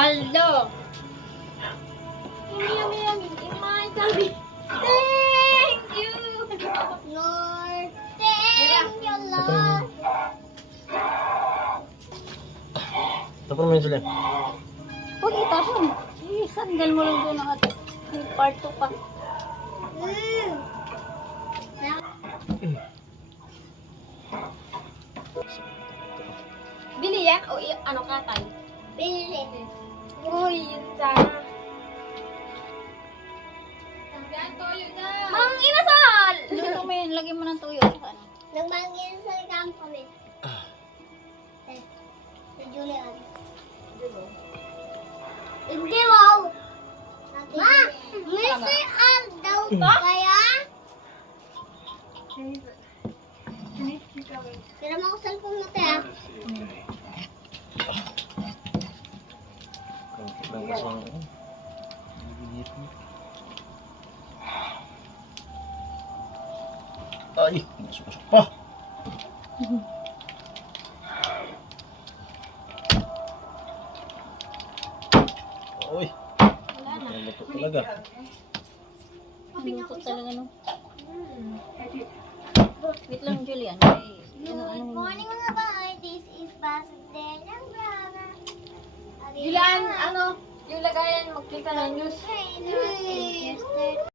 Paldo. Yummy. Imay, sabi. Thank you. Lord, thank you, Lord. Tapos mo yun sila. Huwag itapon. Sandal mo lang doon ang may part 2 pa. Bili yan o ano katay? Pili. Uy, yun sana. Yan, toyo na. Mang inasal! Luto mo yun, lagyan mo ng toyo. Ano? Nagmangin sa camp kami. Si Julian. Hindi, wow. Ma, Mr. Aldaw kaya? Tira mo ako cellphone mo, te, ah. Ay, masuk pa. Uy, Wala na. luto talaga. Luto talaga no. Wait lang, Julian. Ay, Good morning, mga bahay. This is Basildel ng Braga. Julian, ano? Yung lagayan, magkita ng news. Trainer.